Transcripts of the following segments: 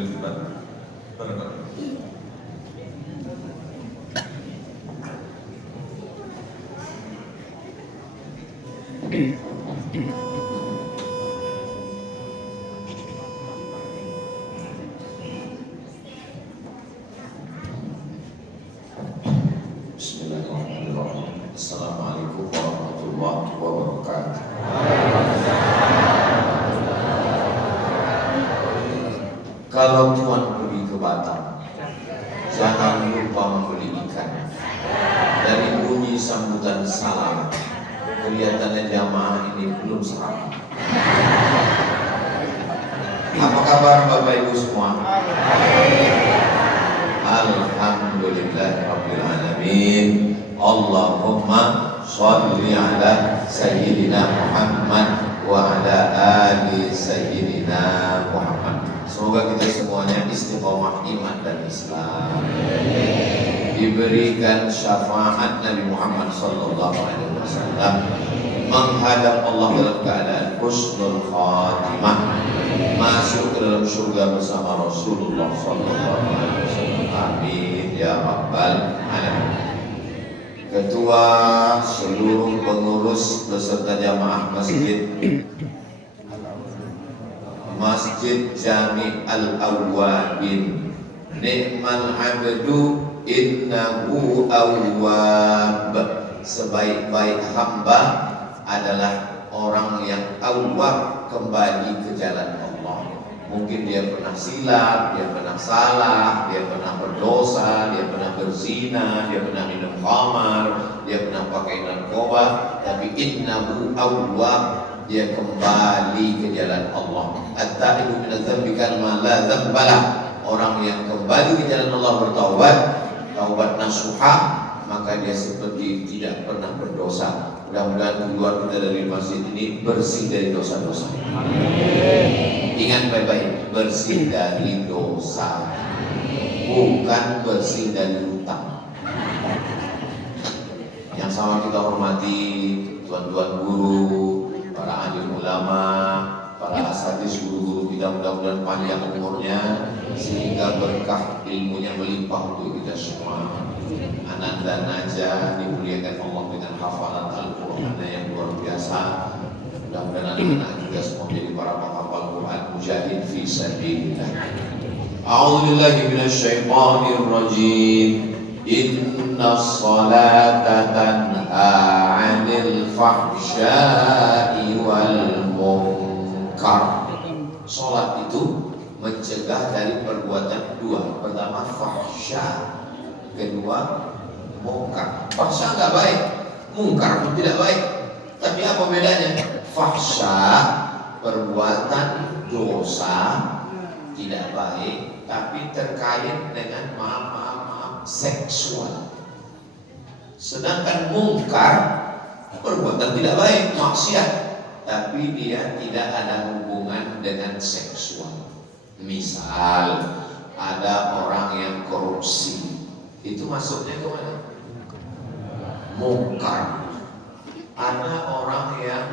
Bismillahirrahmanirrahim. Assalamualaikum warahmatullahi wabarakatuh. Kalau Tuhan pergi ke Batam, jangan lupa membeli ikan. Dari bunyi sambutan salam, kelihatannya jamaah ini belum sarapan. Apa kabar Bapak Ibu semua? Alhamdulillahirabbil alamin. Allahumma sholli ala sayyidina Muhammad wa ala ali sayyidina Muhammad. Semoga kita semuanya istiqomah iman dan Islam, diberikan syafaat Nabi Muhammad sallallahu alaihi wasallam, menghadap Allah dalam keadaan husnul khatimah, masuk ke dalam surga bersama Rasulullah sallallahu alaihi wasallam. Amin ya rabbal alamin. Ketua seluruh pengurus beserta jamaah Masjid Jami' Al-Awwabin, ni'mal abdu innahu awwab. Sebaik-baik hamba adalah orang yang awwab, kembali ke jalan Allah. Mungkin dia pernah silap, dia pernah salah, dia pernah berdosa, dia pernah berzina, dia pernah minum khamar, dia pernah pakai narkoba, tapi innahu awwab, dia kembali ke jalan Allah. At-taibu min adz-dzambi kama la dzambalah. Orang yang kembali ke jalan Allah bertaubat, taubat nasuha, maka dia seperti tidak pernah berdosa. Mudah-mudahan keluar kita dari masjid ini bersih dari dosa-dosa. Ingat baik-baik, bersih dari dosa, bukan bersih dari hutang. Yang sama kita hormati tuan-tuan guru, para alim ulama, para asatidz guru-guru kita, mudah-mudahan panjang umurnya sehingga berkah ilmunya melimpah untuk kita semua. Ananda Naja dimuliakan Allah dengan hafalan Al-Quran yang luar biasa. Mudah-mudahan anak-anak kita semua menjadi para penghafal Quran, mujahid fi sabilillah. A'udzubillahi minasyaitonir rajim. Innas salata tanha 'anil fahsya'i wal munkar. Salat itu mencegah dari perbuatan dua. Pertama fahsya, kedua munkar. Fahsya enggak baik, munkar pun tidak baik. Tapi apa bedanya? Fahsya, perbuatan dosa tidak baik, tapi terkait dengan maaf seksual. Sedangkan munkar, perbuatan tidak baik, maksiat, tapi dia tidak ada hubungan dengan seksual. Misal ada orang yang korupsi, itu masuknya ke mana? Munkar. Ada orang yang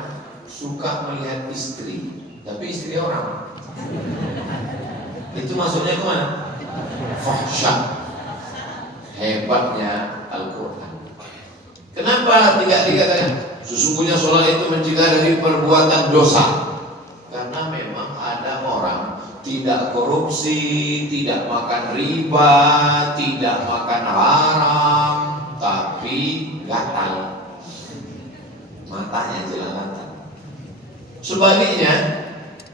suka melihat istri, tapi istri orang, itu masuknya ke mana? Fahsya. Hebatnya Al-Quran. Kenapa tidak dikatakan sesungguhnya sholat itu mencegah dari perbuatan dosa? Karena memang ada orang tidak korupsi, tidak makan riba, tidak makan haram, tapi gatal, matanya jelalatan. Sebaliknya,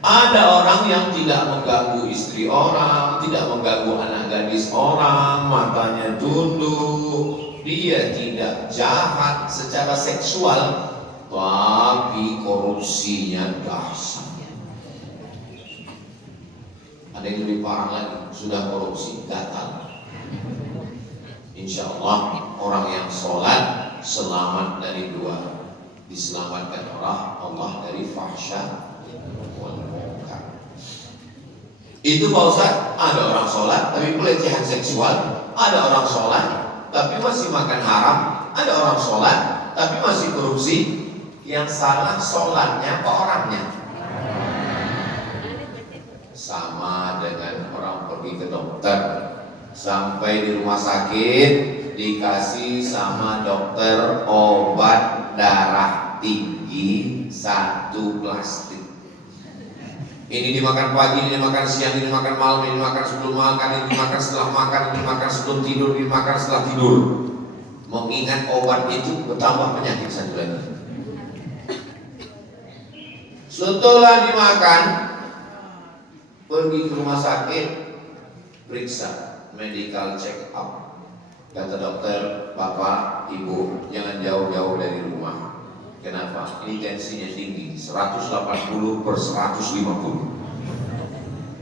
ada orang yang tidak mengganggu istri orang, tidak mengganggu anak gadis orang, matanya tunduk, dia tidak jahat secara seksual, tapi korupsinya dahsyat. Ada yang lebih parah lagi, sudah korupsi, gatal. Insya Allah orang yang sholat selamat dari dua, diselamatkan oleh Allah dari fahsya wal munkar. Itu Pak Ustaz, ada orang sholat tapi pelecehan seksual, ada orang sholat tapi masih makan haram, ada orang sholat tapi masih korupsi. Yang salah sholatnya apa orangnya? Sama dengan orang dokter. Sampai di rumah sakit dikasih sama dokter obat darah tinggi 1 plastik. Ini dimakan pagi, ini dimakan siang, ini dimakan malam, ini dimakan sebelum makan, ini dimakan setelah makan, ini dimakan sebelum tidur, ini dimakan setelah tidur. Mengingat obat itu bertambah penyakit satu lagi. Setelah dimakan, pergi ke rumah sakit, periksa, medical check up. Kata dokter, bapak, ibu, jangan jauh-jauh dari rumah. Kenapa? Ini tensinya tinggi, 180/150.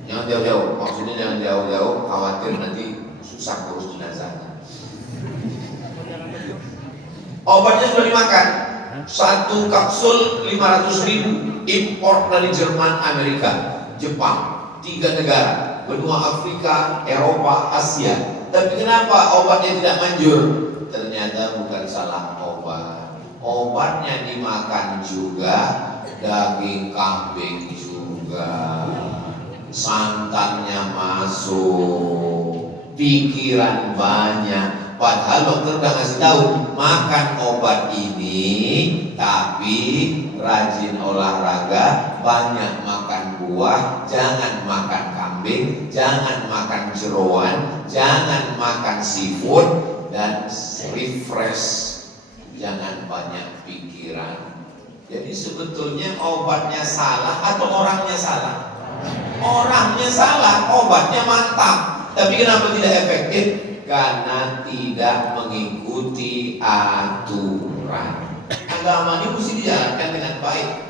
Jangan jauh-jauh, maksudnya jangan jauh-jauh, khawatir nanti susah urus jenazahnya. Obatnya sudah dimakan, 1 kapsul 500.000, impor dari Jerman, Amerika, Jepang, 3 negara, benua Afrika, Eropa, Asia. Tapi kenapa obatnya tidak manjur? Ternyata bukan salah obat. Obatnya dimakan juga, daging kambing juga, santannya masuk, pikiran banyak. Padahal dokter udah ngasih tahu, makan obat ini, tapi rajin olahraga, banyak makan buah, jangan makan kambing, jangan makan jeroan, jangan makan seafood, dan refresh, jangan banyak pikiran. Jadi sebetulnya obatnya salah atau orangnya salah? Orangnya salah, obatnya mantap, tapi kenapa tidak efektif? Karena tidak mengikuti aturan. Agama ini mesti dijalankan dengan baik.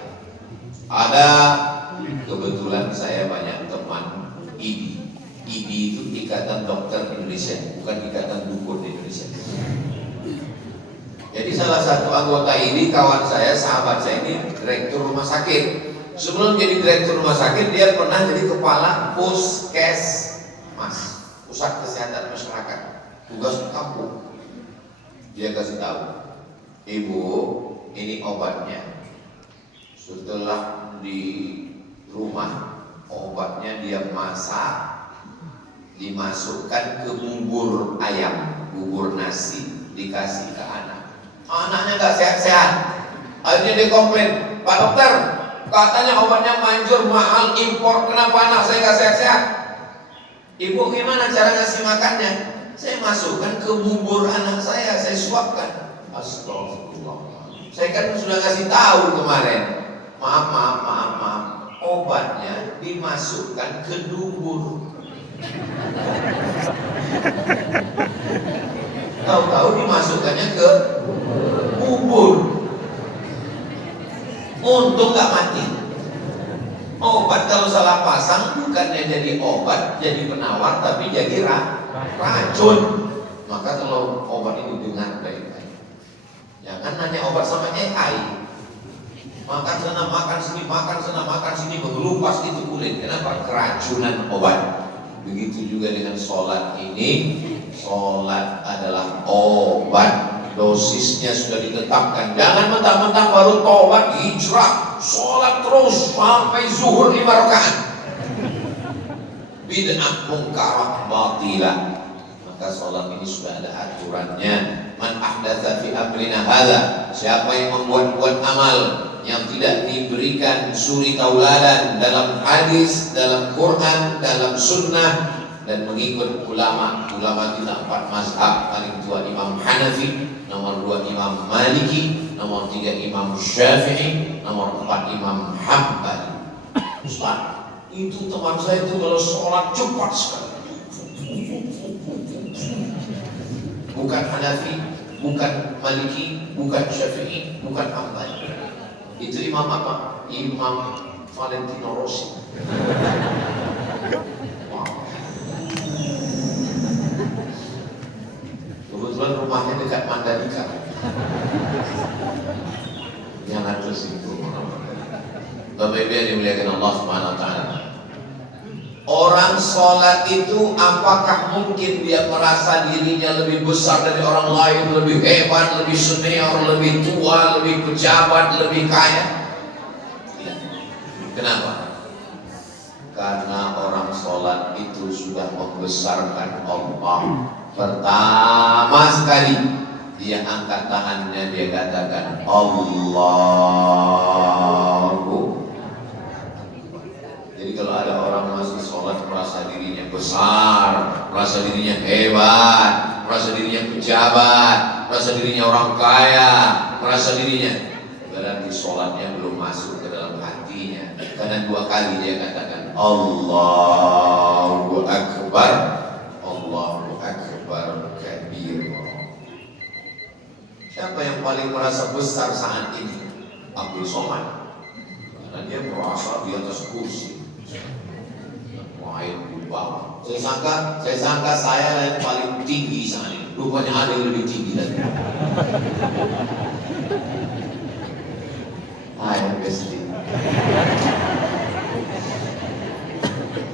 Ada kebetulan saya banyak teman IDI. IDI itu Ikatan Dokter Indonesia, bukan Ikatan Dukun Indonesia. Jadi salah satu anggota IDI, kawan saya, sahabat saya ini direktur rumah sakit. Sebelum jadi direktur rumah sakit, dia pernah jadi kepala puskesmas, pusat kesehatan masyarakat, tugas di kampung. Dia kasih tahu, ibu, ini obatnya. Setelah di rumah, obatnya dia masak, dimasukkan ke bubur ayam, bubur nasi, dikasih ke anak. Anaknya gak sehat-sehat. Akhirnya dia komplain, Pak dokter, katanya obatnya manjur, mahal, impor, kenapa anak saya gak sehat-sehat? Ibu, gimana cara ngasih makannya? Saya masukkan ke bubur anak saya suapkan. Astagfirullah. Saya kan sudah kasih tahu kemarin. Maaf. Obatnya dimasukkan ke dubur. Tahu-tahu dimasukkannya ke bubur. Untung gak mati. Obat kalau salah pasang bukannya jadi obat, jadi penawar, tapi jadi racun. Maka kalau obat ini dengar baik-baik, jangan nanya obat sama AI. Makan sana, makan sini, makan sana, makan sini, mengelupas itu kulit. Kenapa? Keracunan obat. Begitu juga dengan sholat ini. Sholat adalah obat. Dosisnya sudah ditetapkan. Jangan mentang-mentang baru tobat hijrah, sholat terus sampai zuhur 5 rakaat. Bid'ah mungkarah batilah. Maka sholat ini sudah ada aturannya. Man ahdatsa fi amrina hadza, siapa yang membuat-buat amal yang tidak diberikan suri tauladan dalam hadis, dalam Quran, dalam sunnah, dan mengikut ulama kita 4 mazhab. Paling tua Imam Hanafi, nomor 2 Imam Maliki, nomor 3 Imam Syafi'i, nomor 4 Imam Hambali. Ustaz, itu teman saya itu kalau sholat cepat sekali. Bukan Hanafi, bukan Maliki, bukan Syafi'i, bukan Hambali. Itu Imam apa? Imam Valentino Rossi. Kebetulan rumahnya dekat Mandalika. Jangan tersinggung. Bapak Ibu yang dimuliakan Allah Subhanahu wa taala. Orang sholat itu apakah mungkin dia merasa dirinya lebih besar dari orang lain, lebih hebat, lebih senior, lebih tua, lebih pejabat, lebih kaya? Tidak. Kenapa? Karena orang sholat itu sudah sudah membesarkan Allah. Pertama sekali dia angkat tangannya, dia katakan Allahu. Jadi kalau ada orang masih sholat merasa dirinya besar, merasa dirinya hebat, merasa dirinya pejabat, merasa dirinya orang kaya, merasa dirinya, berarti sholatnya belum masuk ke dalam hatinya. Karena 2 kali dia katakan Allahu Akbar, Allahu Akbar kabir. Siapa yang paling merasa besar saat ini? Abdul Somad. Karena dia merasa di atas kursi, main di bawah. Saya sangka saya yang paling tinggi saat ini. Rupanya ada yang lebih tinggi dari itu. Ayo besti.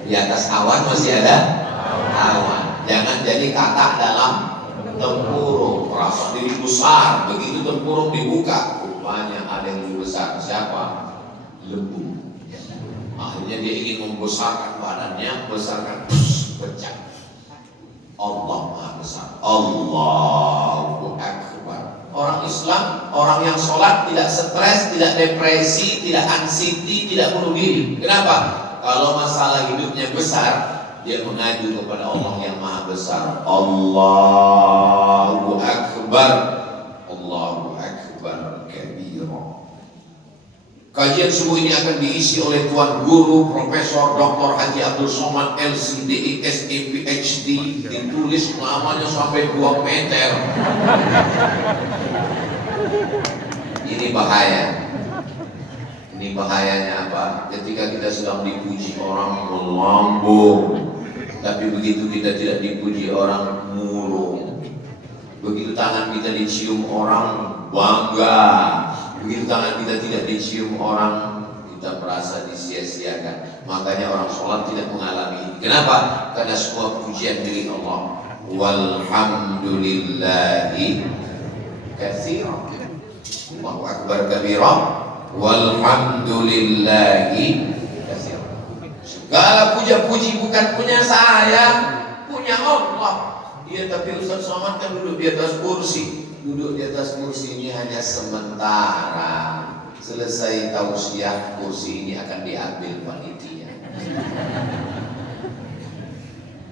Di atas awan masih ada awan. Jangan jadi kakak dalam tempurung, merasa diri besar. Begitu tempurung dibuka, rupanya ada yang lebih besar. Siapa? Lembu. Akhirnya dia ingin membesarkan badannya, besarkan, pecah. Allah Maha Besar. Allahu Akbar. Orang Islam, orang yang sholat tidak stres, tidak depresi, tidak anxiety, tidak bunuh diri. Kenapa? Kalau masalah hidupnya besar, dia mengadu kepada Allah yang Maha Besar. Allahu Akbar, Allahu Akbar kabira. Kajian subuh ini akan diisi oleh Tuan Guru Profesor Dr. Haji Abdul Somad LCD SMP PhD, ditulis namanya sampai 2 meter. Ini bahaya. Ini bahayanya apa? Ketika kita sedang dipuji orang melambung, tapi begitu kita tidak dipuji orang murung. Begitu tangan kita dicium orang bangga, begitu tangan kita tidak dicium orang, kita merasa disia-siakan. Makanya orang sholat tidak mengalami. Kenapa? Karena semua pujian milik Allah. Walhamdulillahi katsiran. Allahu Akbar kabira. Walhamdulillahi katsiran. Segala puja-puji bukan punya saya, punya Allah. Iya, tapi Ustaz Somad kan duduk di atas kursi. Duduk di atas kursi ini hanya sementara. Selesai tausiah, kursi ini akan diambil panitia.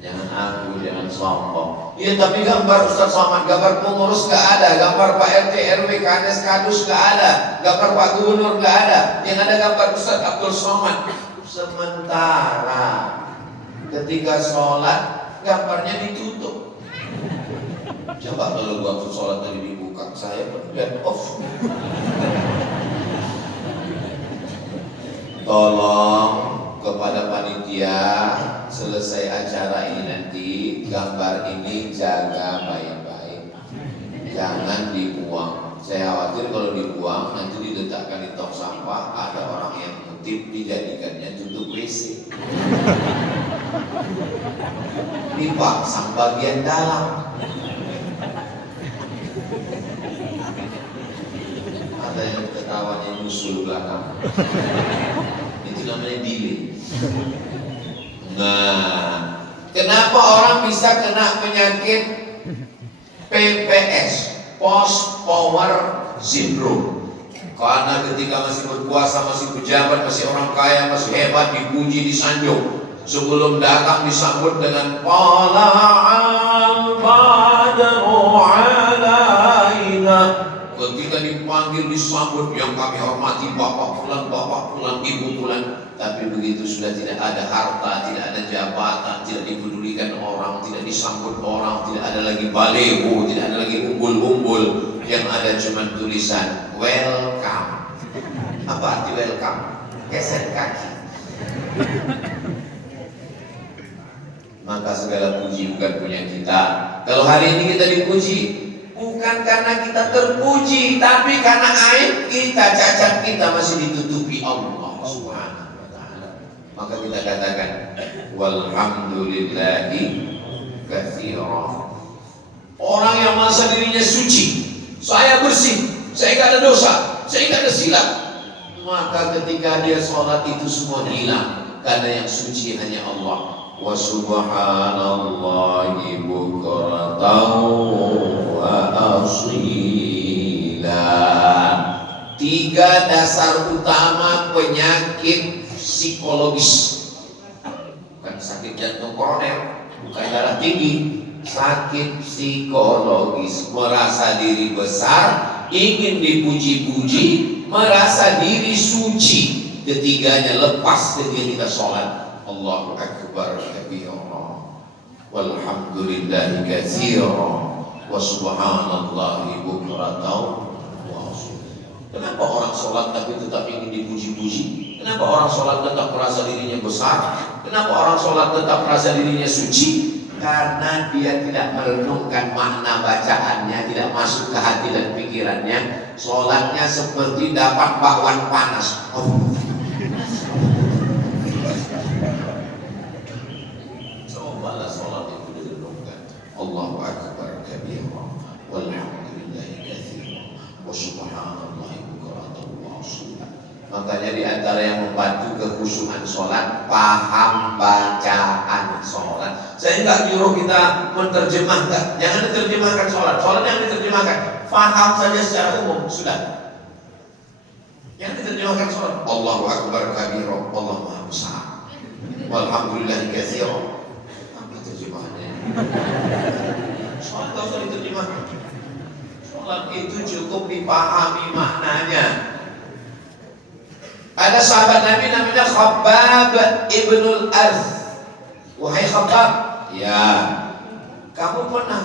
Jangan aku, jangan sombong. Iya, tapi gambar Ustaz Somad, gambar pengurus gak ada, gambar Pak RT RW Kades Kadus gak ada, gambar Pak Gubernur gak ada. Yang ada gambar Ustaz Abdul Somad. Sementara ketika sholat gambarnya ditutup. Coba kalau waktu sholat tadi dibuka, saya dan off. Tolong kepada panitia, selesai acara ini nanti gambar ini jaga baik-baik, jangan dibuang. Saya khawatir kalau dibuang nanti diletakkan di tong sampah, ada orang yang ngutip, dijadikannya tutup WC. Dipasang bagian dalam. Ada yang ketawanya musuh belakang. Itu namanya delay. Nah, kenapa orang bisa kena penyakit PPS, Post Power Syndrome? Karena ketika masih berkuasa, masih pejabat, masih orang kaya, masih hebat, dipuji, disanjung, sebelum datang disambut dengan Tala'al badru alaina. Ketika dipanggil, disambut, yang kami hormati bapak pulang, ibu pulang. Tapi begitu sudah tidak ada harta, tidak ada jabatan, tidak dipedulikan orang, tidak disambut orang, tidak ada lagi baleho, tidak ada lagi umbul-umbul. Yang ada cuma tulisan welcome. Apa arti welcome? Geser kaki. Maka segala puji bukan punya kita. Kalau hari ini kita dipuji, bukan karena kita terpuji, tapi karena aib kita, cacat kita masih ditutupi Allah Subhanahu wa ta'ala. Maka kita katakan walhamdulillahi katsiran. Orang yang merasa dirinya suci, saya bersih, saya tidak ada dosa, saya tidak ada silap, maka ketika dia sholat itu semua hilang. Karena yang suci hanya Allah. wa subhanallahi bukratan wa asila. Tiga dasar utama penyakit psikologis, bukan sakit jantung koroner, bukan darah tinggi, sakit psikologis. Merasa diri besar, ingin dipuji-puji, merasa diri suci. Ketiganya lepas ketika kita sholat. Allahu akbar kabira, walhamdulillahi katsira, wa subhanallahi bukratan wa asila. Kenapa orang sholat tapi tetap ingin dipuji-puji? Kenapa orang sholat tetap merasa dirinya besar? Kenapa orang sholat tetap merasa dirinya suci? Karena dia tidak merenungkan makna bacaannya, tidak masuk ke hati dan pikirannya. Sholatnya seperti dapat bakwan panas. Cobalah sholat itu direnungkan. Allahu akbar kabira, walhamdulillahi katsira, wa subhanallahi bukratan wa asila. Makanya di antara yang membantu kekhusyukan sholat, paham bacaan sholat. Saya nggak nyuruh kita menerjemahkan, jangan diterjemahkan sholat. Sholat yang diterjemahkan, paham saja secara umum sudah. Yang diterjemahkan sholat, Allahu akbar kabira, Allah maha besar, walhamdulillahi katsira. Apa terjemahannya? Sholat nggak usah diterjemahkan. Sholat itu cukup dipahami maknanya. Ada sahabat Nabi namanya Khabbab ibnul Arth. Wahai Khabbab, ya, kamu pernah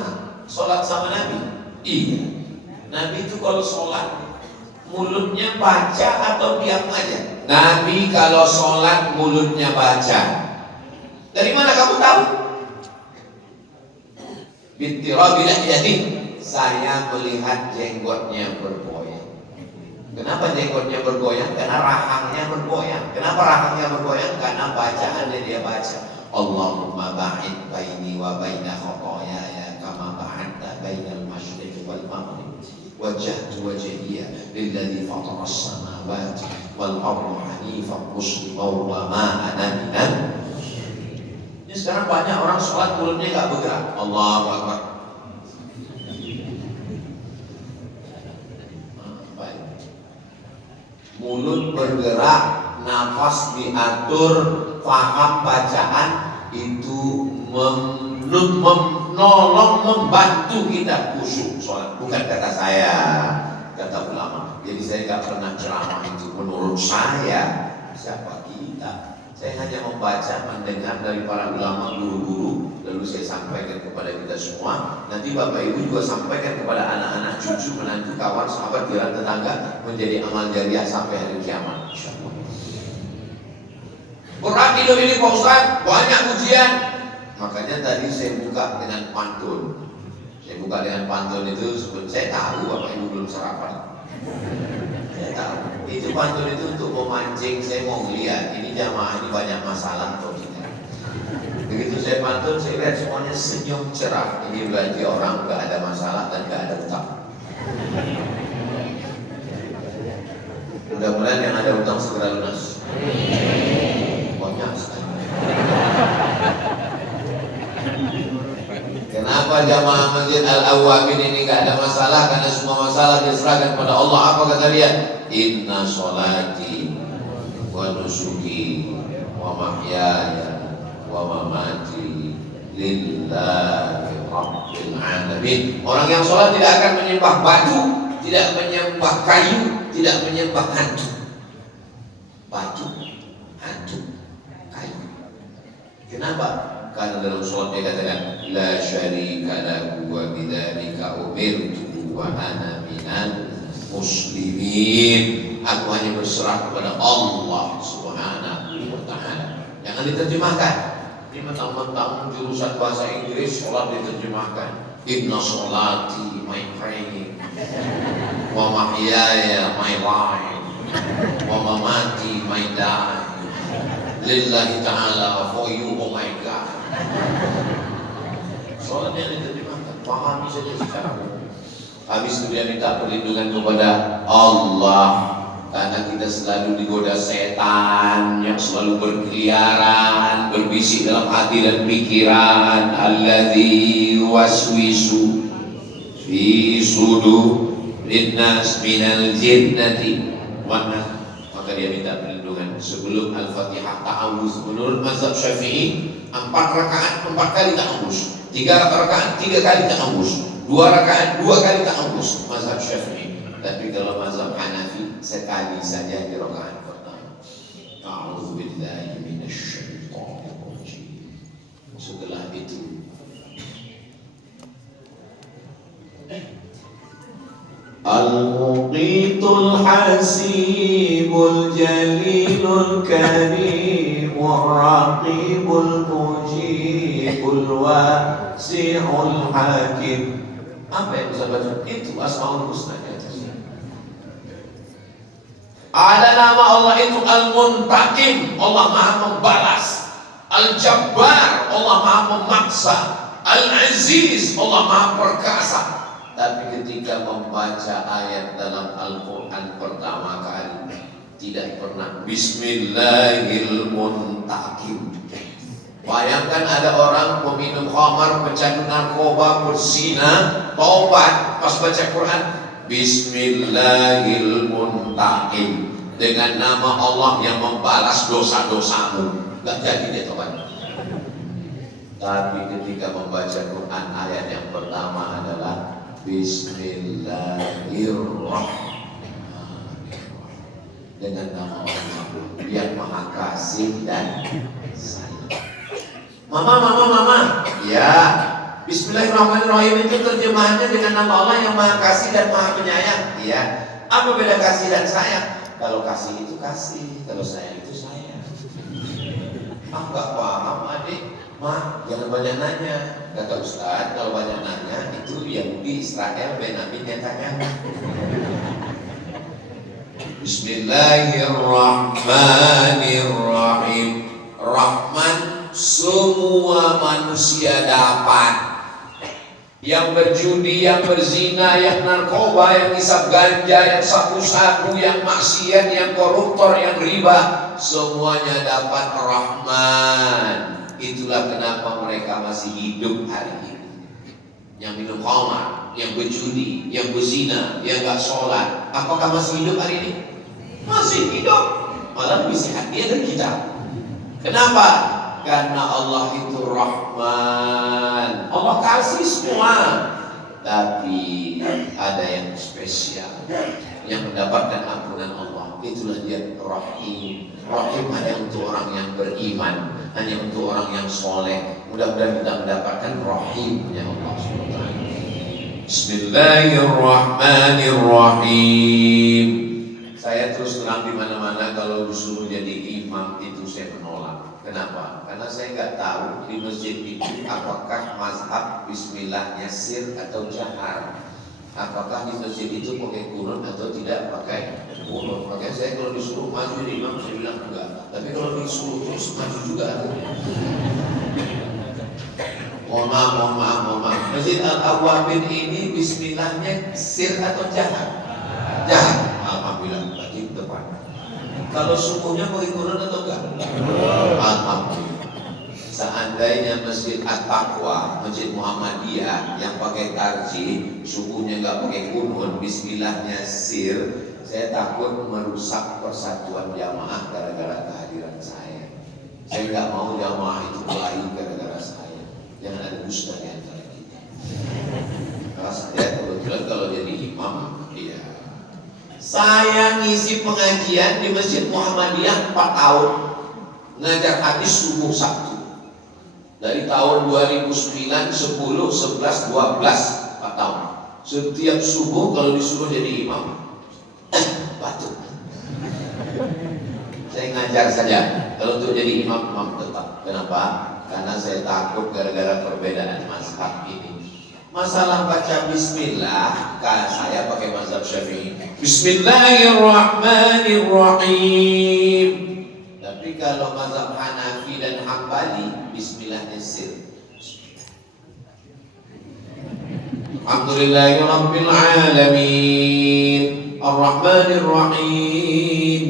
sholat sama Nabi? Iya. Nabi itu kalau sholat mulutnya baca atau diam aja? Nabi kalau sholat mulutnya baca. Dari mana kamu tahu? Bittirabi lihyatihi, saya melihat jenggotnya bergoyang. Kenapa jenggotnya bergoyang? Karena rahangnya bergoyang. Kenapa rahangnya bergoyang? Karena bacaannya dia baca. Allahumma ba'id baini wa baina khotoyaya kama ba'adta bainal masyriqi wal maghrib. Wajjahtu wajhiya lilladzi fatara as-samawati wal arda hanifan musliman wa ma ana minal. Ini sekarang banyak orang sholat mulutnya enggak bergerak. Allahu akbar. Mulut bergerak, nafas diatur, paham bacaan, itu menolong, membantu kita khusyuk sholat. Bukan kata saya, kata ulama. Jadi saya nggak pernah ceramah itu menurut saya. Siapa kita? Saya hanya membaca, mendengar dari para ulama, guru-guru, lalu saya sampaikan kepada kita semua. Nanti Bapak Ibu juga sampaikan kepada anak-anak, cucu, menantu, kawan, sahabat, jiran, tetangga, menjadi amal jariah sampai hari kiamat. Insyaallah. Berat hidup ini Pak Ustaz, banyak ujian. Makanya tadi saya buka dengan pantun. Saya buka dengan pantun itu, saya tahu Bapak Ibu belum sarapan. Saya tahu. Itu pantun itu untuk memancing, saya mau melihat ini jamaah ini banyak masalah atau tidak. Begitu saya pantun, saya lihat semuanya senyum cerah. Ini berarti orang gak ada masalah dan gak ada utang. Mudah-mudahan yang ada utang segera lunas. Banyak sekali. Kenapa jamaah Masjid Al-Awwabin ini gak ada masalah? Karena semua masalah diserahkan kepada Allah. Apa kata dia? Inna sholati wa nusuki wa mahyaya wa mamati lillahi rabbil alamin. Orang yang sholat tidak akan menyembah batu, tidak menyembah kayu, tidak menyembah hantu. Batu, hantu, kayu. Kenapa? Karena dalam sholat dia katakan la syarika lahu wa bidzalika umirtu wa ana minal muslimin. Aku hanya berserah kepada Allah Subhanahu wa ta'ala. Jangan diterjemahkan. Ini mentang-mentang jurusan bahasa Inggris sholat diterjemahkan. Inna sholati, my praying, wa mahyaya, my life, wa mamati, my die, lillahi ta'ala, for you, oh my God. Sholatnya diterjemahkan. Pahami saja secara umum. Habis itu dia minta perlindungan kepada Allah. Karena kita selalu digoda setan yang selalu berkeliaran, berbisik dalam hati dan pikiran. Alladzi waswisu fi sudurin nas minal jinnati wan nas. Maka dia minta perlindungan sebelum Al-Fatihah ta'awuz. Menurut mazhab Syafi'i 4 rakaat 4 kali ta'awuz, 3 rakaat 3 kali ta'awuz, 2 rakaat 2 kali ta'awuz, mazhab Syafi'i. Tapi kalau mazhab Hanafi sekali saja di rakaat pertama. A'udzu billahi minasyaitonir rajim. Setelah itu Al-Muqitul Hasibul Jalilul Karimur Raqibul Mujibul Wasi'ul Hakim. Apa yang bisa baca? Itu Asmaul Husna. Ada nama Allah itu Al-Muntaqim, Allah Maha membalas. Al-Jabbar, Allah Maha memaksa. Al-Aziz, Allah Maha perkasa. Tapi ketika membaca ayat dalam Al-Quran pertama kali, tidak pernah Bismillahirrahmanirrahim. Bayangkan ada orang peminum khamar, pecandu narkoba, berzina, taubat, pas baca Quran Bismillahirrahmanirrahim, dengan nama Allah yang membalas dosa-dosamu, gak jadi dia taubat. Tapi ketika membaca Quran ayat yang pertama adalah Bismillahirrahmanirrahim, dengan nama Allah yang Maha Kasih dan Sayang. Mama, ya, Bismillahirrahmanirrahim itu terjemahannya dengan nama Allah yang Maha Kasih dan Maha Penyayang. Iya. Apa beda kasih dan sayang? Kalau kasih itu kasih, kalau sayang itu sayang. Enggak paham adik. Ma, jangan banyak nanya. Kata Ustaz, kalau banyak nanya itu Yahudi Israel Benyamin Netanyahu. Bismillahirrahmanirrahim. Rahman, semua manusia dapat. Yang berjudi, yang berzina, yang narkoba, yang isap ganja, yang sabu-sabu, yang maksiat, yang koruptor, yang riba, semuanya dapat Rahman. Itulah kenapa mereka masih hidup hari ini. Yang minum khamar, yang berjudi, yang berzina, yang gak sholat, apakah masih hidup hari ini? Masih hidup. Malah lebih sehat dia dan kita. Kenapa? Karena Allah itu Rahman. Allah kasih semua. Tapi ada yang spesial, yang mendapatkan ampunan Allah. Itulah dia Rahim. Rahim hanya untuk orang yang beriman, hanya untuk orang yang soleh. Mudah-mudahan kita mendapatkan Rahimnya Allah SWT. Bismillahirrahmanirrahim. Saya terus terang di mana-mana kalau disuruh jadi imam itu saya menolak. Kenapa? Karena saya nggak tahu di masjid itu apakah mazhab Bismillahnya sir atau jahar. Apakah di masjid itu pakai kunut atau tidak pakai kunut. Makanya saya kalau disuruh maju jadi imam saya bilang enggak. Tapi kalau disuruh terus maju juga ada. Mohon maaf. Masjid Al-Awwabin ini Bismillahnya sir atau jahar? Jahar. Alhamdulillah, bagi depan. Kalau subuhnya pakai kunut atau enggak? Alhamdulillah. Seandainya Masjid At-Taqwa, Masjid Muhammadiyah yang pakai tarjih, subuhnya enggak pakai kunut, Bismillahnya sir, saya takut merusak persatuan jamaah gara-gara kehadiran saya. Saya enggak mau jamaah itu kelahi gara-gara saya. Jangan ada dusta di antara kita. Karena saya kebetulan kalau jadi imam, iya. Saya ngisi pengajian di Masjid Muhammadiyah 4 tahun, ngajar hadis subuh Sabtu. Dari tahun 2009, 10, 11, 12, 4 tahun. Setiap subuh kalau disuruh jadi imam, batuk. Saya ngajar saja. Kalau untuk jadi imam tetap. Kenapa? Karena saya takut gara-gara perbedaan mazhab ini. Masalah baca bismillah, kan saya pakai mazhab Syafi'i. Bismillahirrahmanirrahim. Tapi kalau mazhab Hanafi dan Hambali, bismillahnya sir. Alhamdulillahirabbil alamin. Ar-Rahmanir Rahim,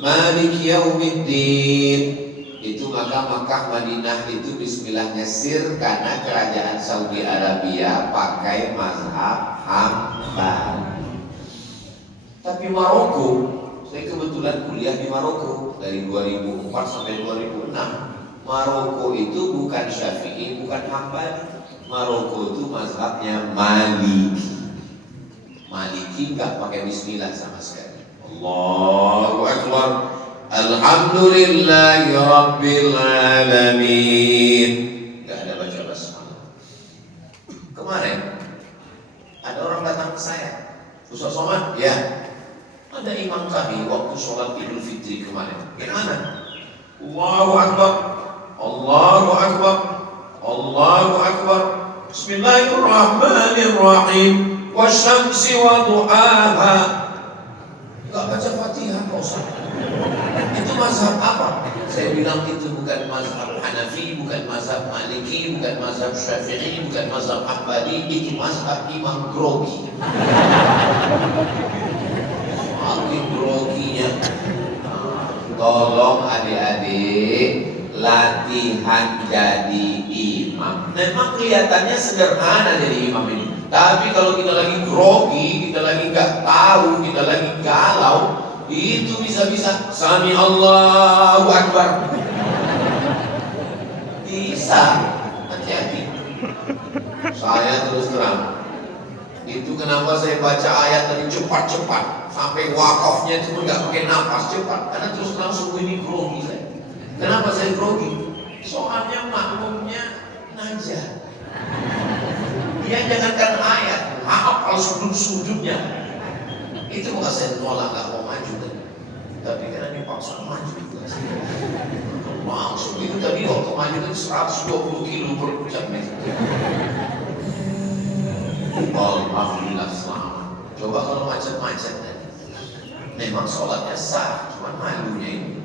Malik Yaumiddin. Itu maka Makkah Madinah itu bismillahnya sir karena kerajaan Saudi Arabia pakai mazhab Hambali. Tapi Maroko, saya kebetulan kuliah di Maroko dari 2004 sampai 2006. Maroko itu bukan Syafi'i, bukan Hambali. Maroko itu mazhabnya Maliki. Maliki nggak pakai bismillah sama sekali. Allahu Akbar. Alhamdulillahi Rabbil Alamin. Nggak ada baca basmalah. Kemarin ada orang datang ke saya, Ustaz Somad, ya. Ada imam kami waktu sholat Idul Fitri kemarin. Gimana? Allahu Akbar, Allahu Akbar, Allahu Akbar. Bismillahirrahmanirrahim. Wasyamsi wa duhaha. Enggak baca Fatihah, Ustaz. Itu mazhab apa? Saya bilang itu bukan mazhab Hanafi, bukan mazhab Maliki, bukan mazhab Syafi'i, bukan mazhab Hambali. Itu mazhab Imam Grogi. Makin groginya. Tolong adik-adik latihan jadi imam. Memang kelihatannya sederhana jadi imam ini. Tapi kalau kita lagi grogi, kita lagi nggak tahu, kita lagi galau, itu bisa-bisa Sami Allahu Akbar. Bisa, hati-hati. Saya terus terang, itu kenapa saya baca ayat tadi cepat-cepat sampai wakafnya itu nggak pakai nafas cepat, karena terus langsung ini grogi saya. Kenapa saya grogi? Soalnya makmumnya najah. Dia jangankan ayat, hafal sudut-sudutnya. Itu bukan saya nolak, gak mau maju tadi. Tapi karena dipaksa maju langsung itu tadi waktu maju itu 120 kilo per jam. Alhamdulillah selamat. Coba kalau macet-macet tadi. Memang sholatnya sah, cuma malunya ini.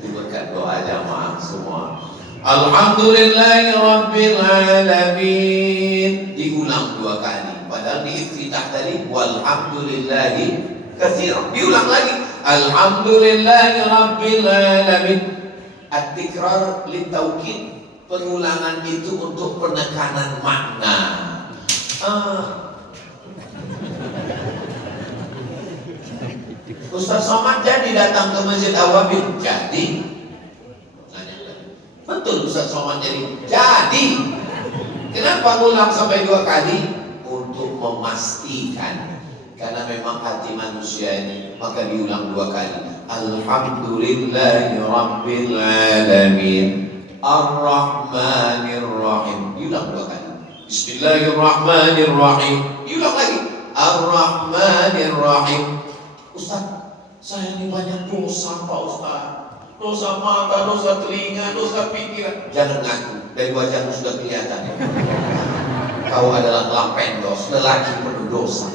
Itu berkat doa jamaah semua. Alhamdulillahi Rabbil Alamin. Diulang 2 kali. Padahal di iftitah tadi walhamdulillahi katsir. Diulang lagi. Alhamdulillahi Rabbil Alamin. At-tikrar litaukid. Pengulangan itu untuk penekanan makna. Ustaz Somad jadi datang ke Masjid Awabil. Jadi betul Ustaz Somad jadi. Kenapa ngulang sampai 2 kali? Untuk memastikan. Karena memang hati manusia ini, maka diulang 2 kali. Alhamdulillahi Rabbil Alamin, Ar-Rahmanir Rahim. Diulang 2 kali. Bismillahirrahmanirrahim. Diulang lagi. Ar-Rahmanir Rahim. Ustaz, saya ini banyak dosa Pak Ustaz. Dosa mata, dosa telinga, dosa pikiran. Jangan ngaku, dari wajahmu sudah kelihatan. Kau adalah lapendos, lelaki penuh dosa.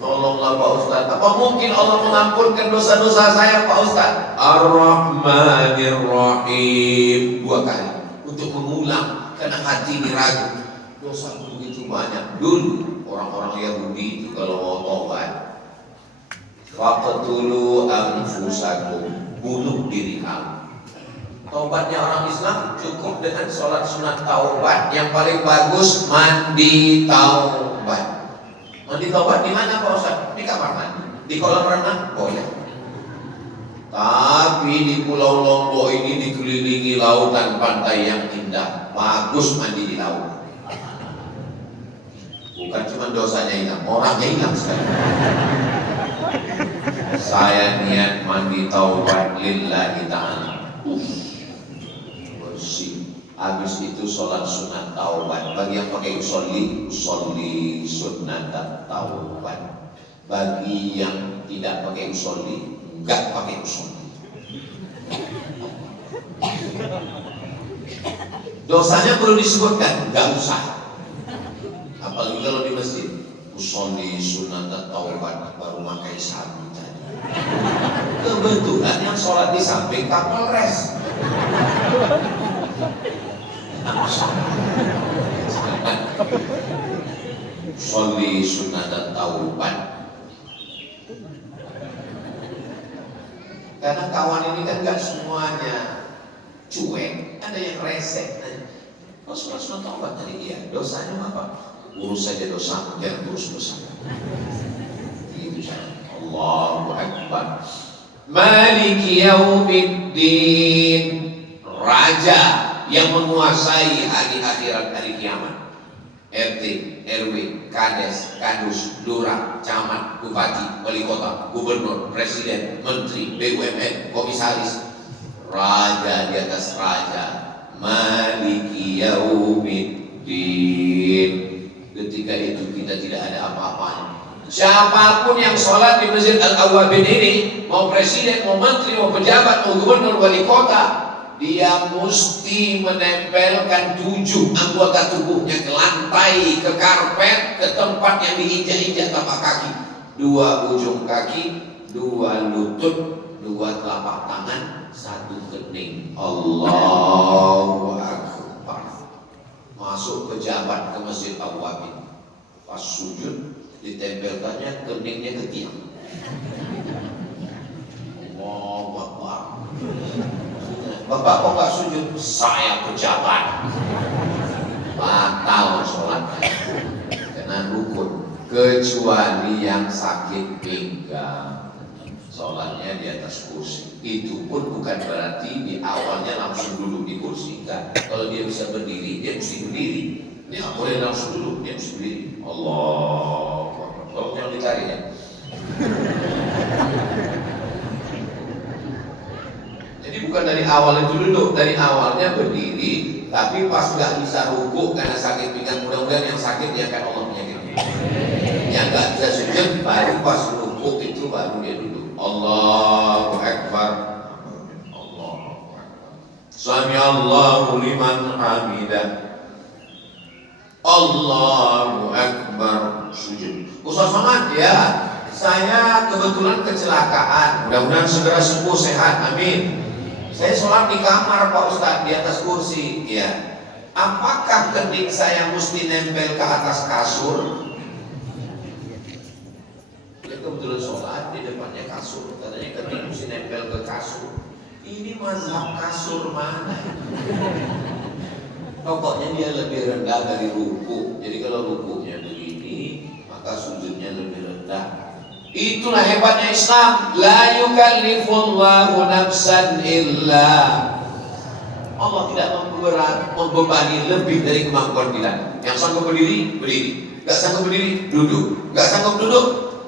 Tolonglah Pak Ustaz. Apa mungkin Allah mengampunkan dosa-dosa saya Pak Ustaz? Ar-Rahmanir Rahim. 2 kali untuk mengulang, karena hati ini ragu. Dosa begitu banyak. Dulu orang-orang Yahudi itu kalau mau tobat, faqtulu anfusakum, bunuh diri kamu. Taubatnya orang Islam cukup dengan sholat sunat taubat. Yang paling bagus mandi taubat. Mandi taubat di mana Pak Ustaz? Di kamar mandi, di kolam renang boleh. Tapi di Pulau Lombok ini dikelilingi lautan pantai yang indah. Bagus mandi di laut. Bukan cuma dosanya hilang, orangnya hilang sekali. Saya niat mandi taubat lillahi ta'ala. Bersih. Habis itu sholat sunat taubat. Bagi yang pakai usolli sunat taubat. Bagi yang tidak pakai usolli, enggak pakai usolli. Dosanya perlu disebutkan, enggak usah. Apalagi kalau di masjid, usolli sunat taubat, baru pakai sabu tadi. Kebetulan yang sholat di samping Kapolres. yusolli sunatan taubat. Karena kawan ini kan gak semuanya cuek, ada yang resek. Oh, sunat taubat tadi, iya. Dosanya apa? Urus saja dosa, jangan urus dosa. Itu saja. Allahu Akbar. Maliki yaumiddin, raja yang menguasai hari akhirat, hari kiamat. RT, RW, Kades, Kadus, Lurah, Camat, Bupati, Wali Kota, Gubernur, Presiden, Menteri, BUMN, Komisaris, raja di atas raja. Maliki yaumiddin. Ketika itu kita tidak ada apa-apanya. Siapapun yang sholat di Masjid Al-Awwabin ini, mau presiden, mau menteri, mau pejabat, mau gubernur, wali kota, dia mesti menempelkan 7 anggota tubuhnya ke lantai, ke karpet, ke tempat yang diinjak-injak tapak kaki. 2 ujung kaki, 2 lutut, 2 telapak tangan, 1 kening. Allahu Akbar. Masuk pejabat ke Masjid Al-Awwabin, pas sujud ditempelkannya keningnya ke tiang. Allahu Akbar. Bapak kok gak sujud? Saya pejabat. Batal sholatnya, kena rukun. Kecuali yang sakit pinggang, sholatnya di atas kursi. Itu pun bukan berarti di awalnya langsung duduk di kursi. Enggak. Kalau dia bisa berdiri, dia mesti berdiri. Dia nggak boleh langsung duduk, dia mesti berdiri. Allah, tolong jangan dicari ya. Jadi bukan dari awal itu duduk, dari awalnya berdiri, tapi pas nggak bisa rukuk karena sakit pinggang. Mudah-mudahan yang sakit dia akan Allah penyakitnya. Yang nggak bisa sujud, baru pas rukuk itu baru dia duduk. Allahu Akbar. Allahu Akbar. Sami Allahu liman hamidah. Allahu Akbar, sujud. Ustaz Somad, ya, saya kebetulan kecelakaan. Mudah-mudahan segera sembuh, sehat, amin. Saya sholat di kamar Pak Ustaz, di atas kursi. Ya. Apakah kening saya mesti nempel ke atas kasur? Dia kebetulan sholat di depannya kasur. Katanya kening mesti nempel ke kasur. Ini mazhab kasur mana? Pokoknya dia lebih rendah dari ruku. Jadi kalau rukunya begini, maka sujudnya lebih rendah. Itulah hebatnya Islam. La yukallifullahu nafsan illa. Allah tidak membebani lebih dari kemampuan kita. Yang sanggup berdiri, berdiri. Gak sanggup berdiri, duduk. Gak sanggup duduk,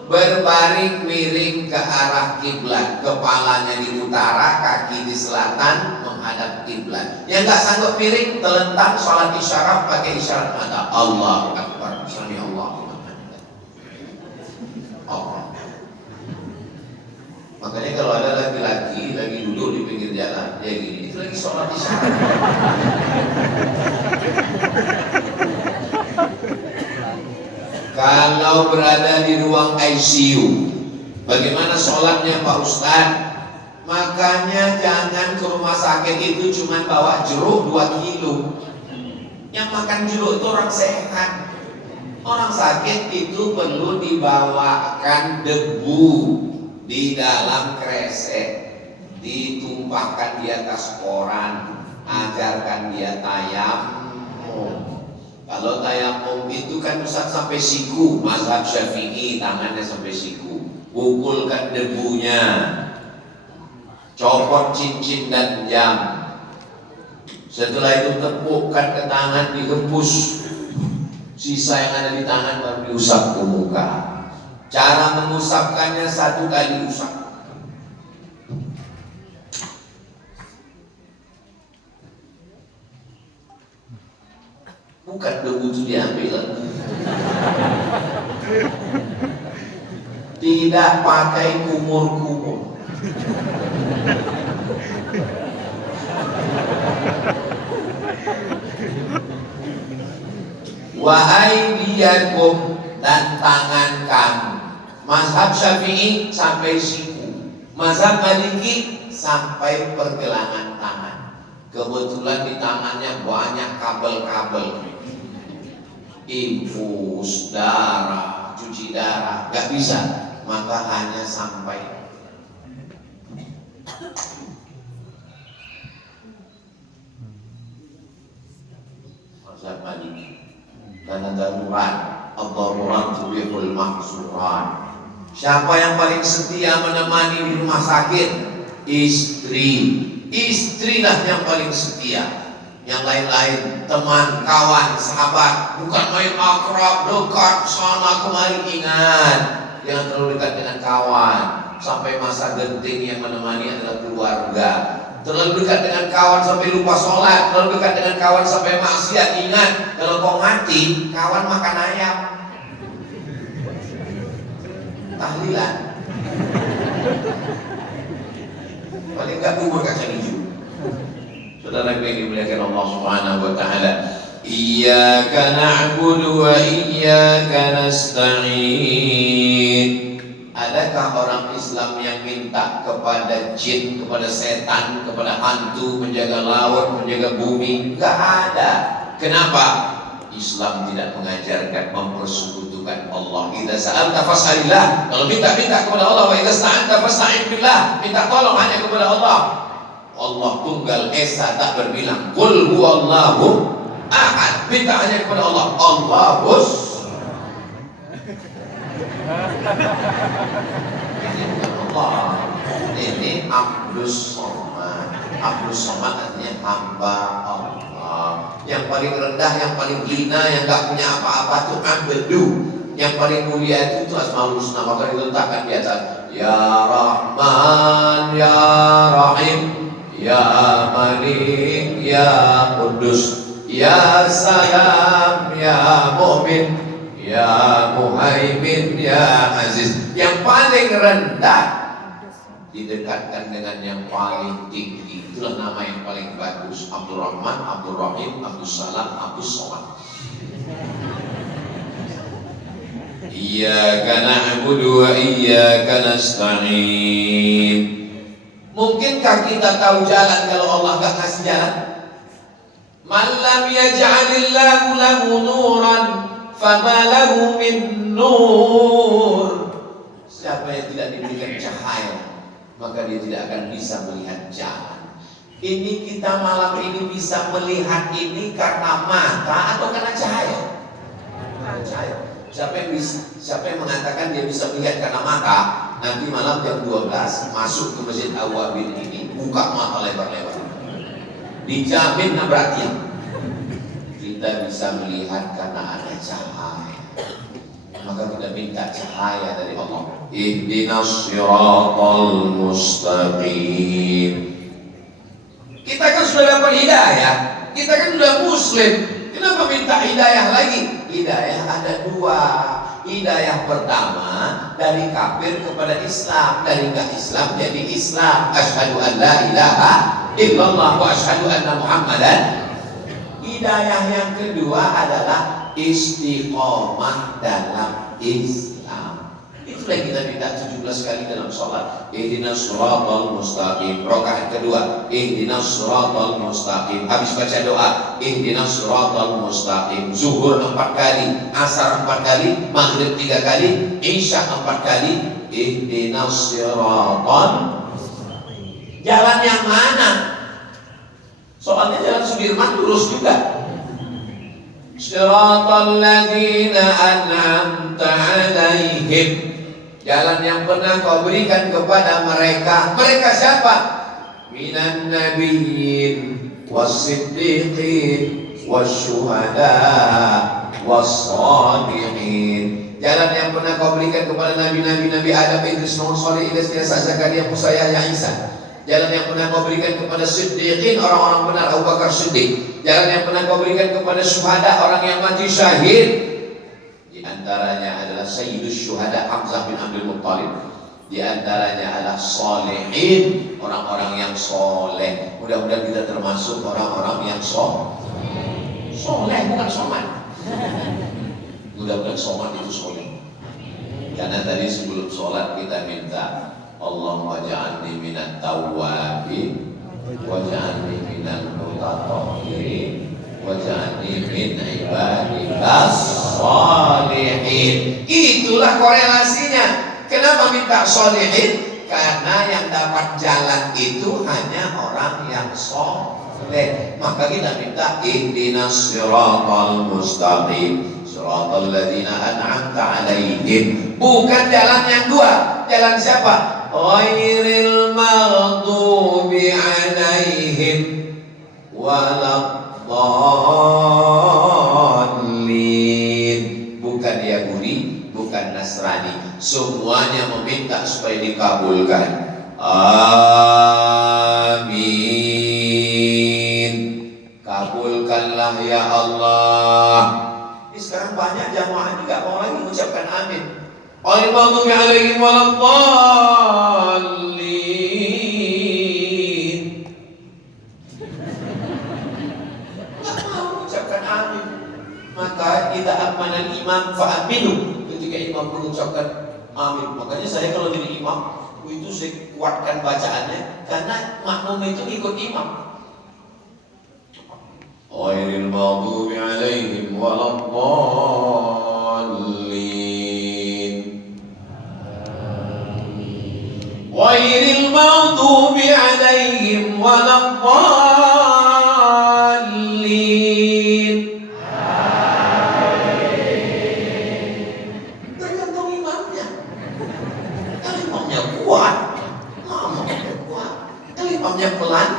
berbaring miring ke arah kiblat. Kepalanya di utara, kaki di selatan, menghadap kiblat. Yang gak sanggup miring, telentang sholat isyarat pakai isyarat mata. Allahu Akbar. Sami Allahu Allah. Makanya kalau ada laki-laki lagi duduk di pinggir jalan, ya gini, itu lagi sholat isyarat. Kalau berada di ruang ICU, bagaimana sholatnya Pak Ustadz? Makanya jangan ke rumah sakit itu cuma bawa jeruk 2 kilo. Yang makan jeruk itu orang sehat. Orang sakit itu perlu dibawakan debu di dalam kresek, ditumpahkan di atas koran, ajarkan dia tayamum. Kalau tayamum itu kan Ustaz sampai siku, mazhab Syafi'i tangannya sampai siku. Pukulkan debunya, copot cincin dan jam. Setelah itu tepukkan ke tangan, dihembus. Sisa yang ada di tangan baru diusap ke muka. Cara mengusapkannya 1 kali usap. Bukan debu itu diambil. Tidak pakai kumur-kumur. Wa aydiyakum, dan tangan kamu. Mazhab Syafi'i sampai siku, mazhab Maliki sampai pergelangan tangan. Kebetulan di tangannya banyak kabel-kabel. infus darah, cuci darah, nggak bisa, maka hanya sampai mazhab Maliki karena darurat, ad-darurat tubihul mahzurat. Siapa yang paling setia menemani di rumah sakit? Istri. Istrilah yang paling setia. Yang lain-lain, teman, kawan, sahabat, bukan main akrab, dekat, sana kemari. Ingat, jangan terlalu dekat dengan kawan. Sampai masa genting yang menemani adalah keluarga. Terlalu dekat dengan kawan sampai lupa sholat, terlalu dekat dengan kawan sampai maksiat. Ingat, kalau kau mati, kawan makan ayam. Tahlilan. Paling enggak bubur kacang hijau. Saudara yang dimuliakan Allah Subhanahu wa taala, iyyaka na'budu wa iyyaka nasta'in. Adakah orang Islam yang minta kepada jin, kepada setan, kepada hantu, menjaga laut, menjaga bumi? Enggak ada. Kenapa? Islam tidak mengajarkan mempersekutukan Allah. Idza sa'alta fas'alillah. Kalau minta kepada Allah. Wa idza sta'anta fasta'in billah. Minta tolong hanya kepada Allah. Allah tunggal esa, tak berbilang. Qul huwallahu ahad. Minta hanya kepada Allah. Allahus. Allah. Ini Abdus Somad. Abdus Somad artinya hamba Allah. Yang paling rendah, yang paling hina, yang gak punya apa-apa itu abdu. Yang paling mulia itu Asmaul Husna. Maka diletakkan di atas Ya Rahman, Ya Rahim, Ya Malik, Ya Qudus, Ya Salam, Ya Mu'min, Ya Muhaimin, Ya Aziz. Yang paling rendah didekatkan dengan yang paling tinggi. Itulah nama yang paling bagus. Abdul Rahman, Abdul Rahim, Abdul Salam, Abdul Somad. Iyyaka na'budu wa iyyaka nasta'in. Mungkinkah kita tahu jalan kalau Allah gak kasih jalan? Man lam yaj'alillahu lahu nuran fama lahu min nur. Siapa yang tidak diberikan cahaya, maka dia tidak akan bisa melihat jalan. Ini kita malam ini bisa melihat ini karena mata atau karena cahaya? Karena cahaya. Siapa yang mengatakan dia bisa melihat karena mata, nanti malam jam 12 masuk ke Masjid Awwabin ini, buka mata lebar-lebar, dijamin nabrak tiang. Kita bisa melihat karena ada cahaya, maka kita minta cahaya dari Allah. Ihdinas siratal mustaqim. Kita kan sudah dapat hidayah, kita kan sudah muslim, kenapa minta hidayah lagi? Hidayah ada dua. Hidayah pertama dari kafir kepada Islam, dari enggak Islam jadi Islam. Asyhadu an la ilaha illallah wa asyhadu anna Muhammadan. Hidayah yang kedua adalah istiqomah dalam Islam. Itulah yang kita minta 17 kali dalam sholat. Ihdinas siratal mustaqim. Rakaat kedua, ihdinas siratal mustaqim. Habis baca doa, ihdinas siratal mustaqim. Zuhur 4 kali, asar 4 kali, maghrib 3 kali, isya 4 kali. Ihdinas siratal. Jalan yang mana? Soalnya jalan Sudirman lurus juga. Siratal ladzina an'amta 'alaihim. Jalan yang pernah kau berikan kepada mereka. Mereka siapa? Minan nabiyyin was-siddiqin wasyuhada was-shalihin. Jalan yang pernah kau berikan kepada nabi-nabi, Nabi Adam, Idris, Nuh, Saleh, Ilyas, Yasa, Zakaria, Musa, Yahya, Isa. Jalan yang pernah kau berikan kepada siddiqin, orang-orang benar, Abu Bakar Siddiq. Jalan yang pernah kau berikan kepada syuhada, orang yang mati syahid. Di antaranya adalah Sayyidus Syuhada Hamzah bin Abdul Muttalib. Di antaranya adalah solehin, orang-orang yang soleh. Mudah-mudahan kita termasuk orang-orang yang soleh, bukan somat. Mudah-mudahan somat itu soleh. Karena tadi sebelum sholat kita minta Allahumma ja'alni minat tawwabin waj'alni minal mutatahhirin waj'alni min ibadikas sholihin. Itulah korelasinya. Kenapa minta sholihin? Karena yang dapat jalan itu hanya orang yang soleh. Maka kita minta ihdinas siratal mustaqim, siratal ladzina an'amta alaihim. Bukan jalan yang dua. Jalan siapa? Ghairil maghdubi alaihim waladdallin. Bukan Yahudi, bukan Nasrani. Semuanya meminta supaya dikabulkan. Amin. Kabulkanlah ya Allah. Ini sekarang banyak jamaah juga mau lagi mengucapkan amin. Ghairil maghdubi alaihim waladdallin. Enggak mau mengucapkan amin. Maka idza amana al-imam fa aminu. Ketika imam mengucapkan amin, makanya saya kalau jadi imam itu saya kuatkan bacaannya karena makmum itu ikut imam. Ghairil maghdubi alaihim waladdallin. Ghairil maghdubi alaihim waladdallin. Tergantung imamnya. Kalau imamnya kuat, ngomongnya kuat. Kalau imamnya pelan,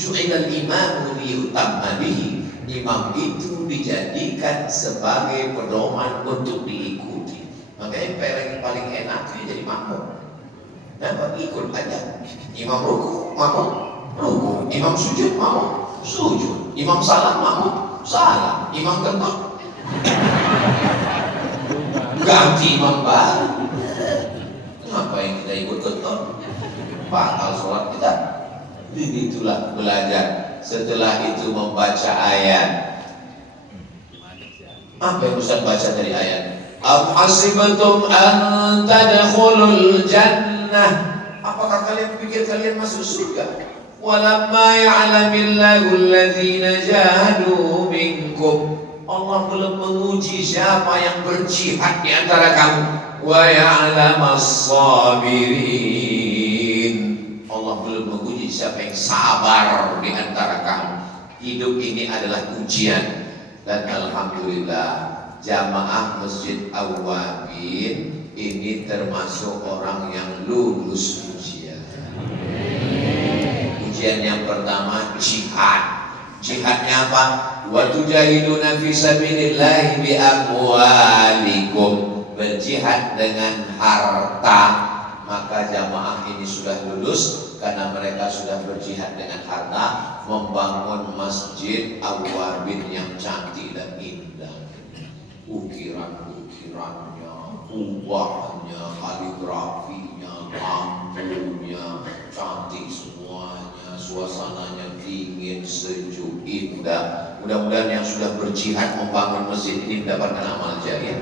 ju'ilal imamu liyutamma bihi. Imam itu dijadikan sebagai pedoman untuk diikuti. Makanya paling enak itu jadi makmum. Nah, ikut aja. Imam ruku, makmum ruku. Imam sujud, makmum sujud. Imam salam, makmum salam. Imam kentut, ganti imam baru. Apa yang kita ikut kentut? Batal sholat kita. Itulah belajar. Setelah itu membaca ayat. Apa yang Ustaz baca dari ayat? Am hasibtum an tadkhulul jannah. Apakah kalian pikir kalian masuk surga? Walamma ya'lamillahu alladzina jahadu minkum. Allah belum menguji siapa yang berjihad di antara kamu. Wa ya'lamas sabirin. Allah belum menguji siapa yang sabar di antara kamu. Hidup ini adalah ujian. Dan alhamdulillah jamaah Masjid Awwabin ini termasuk orang yang lulus ujian. Ujian yang pertama jihad. Jihadnya apa? Wa tujahiduna fi sabilillahi bi amwalikum. Berjihad dengan harta. Maka jamaah ini sudah lulus karena mereka sudah berjihad dengan harta, membangun Masjid Awwabin yang cantik dan indah. Ukiran-ukirannya, kubahnya, kaligrafinya, lampunya cantik semuanya, suasananya dingin, sejuk, indah. Mudah-mudahan yang sudah berjihad membangun masjid ini mendapatkan amal jariah.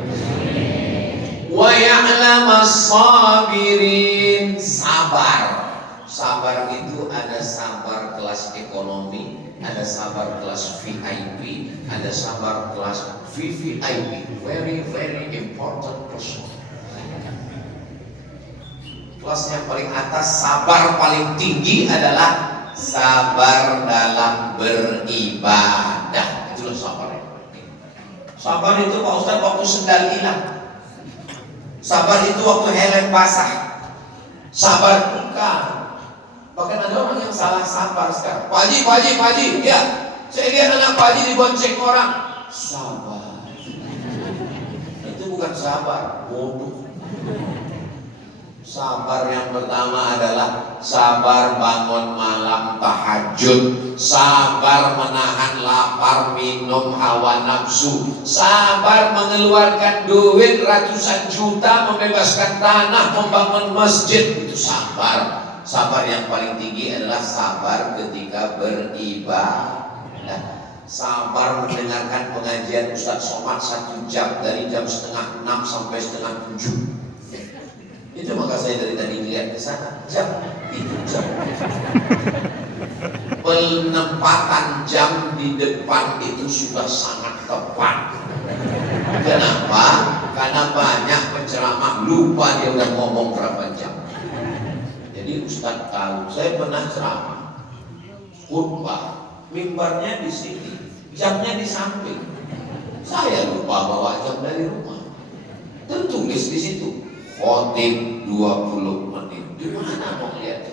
Wa ya'lamas sabirin. Sabar. Sabar itu ada sabar kelas ekonomi, ada sabar kelas VIP, ada sabar kelas VVIP. Very very important person. Kelas yang paling atas, sabar paling tinggi adalah sabar dalam beribadah. Itulah sabar. Sabar itu Pak Ustaz waktu sendal hilang. Sabar itu waktu helm basah. Sabar bukan. Bahkan ada orang yang salah sabar sekarang. Pak Haji, ya, saya lihat anak Pak Haji dibonceng orang. Sabar. Itu bukan sabar, bodoh. Sabar yang pertama adalah sabar bangun malam tahajud, sabar menahan lapar minum hawa nafsu, sabar mengeluarkan duit ratusan juta membebaskan tanah membangun masjid. Itu sabar. Sabar yang paling tinggi adalah sabar ketika beribadah. Sabar mendengarkan pengajian Ustaz Somad 1 jam dari jam 5:30 sampai 6:30. Itu maka saya dari tadi lihat ke sana, jam itu jam. Penempatan jam di depan itu sudah sangat tepat. Kenapa? Karena banyak penceramah lupa dia udah ngomong berapa jam. Jadi Ustadz tahu, saya pernah ceramah, khutbah, mimbarnya di sini, jamnya di samping. Saya lupa bawa jam dari rumah. Tertulis di situ, khotib 20 menit. Gimana mau lihat?